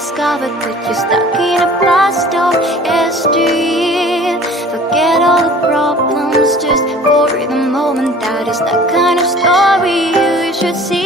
discovered that you're stuck in a blast of yesteryear. Forget all the problems just for the moment. That is the kind of story you should see.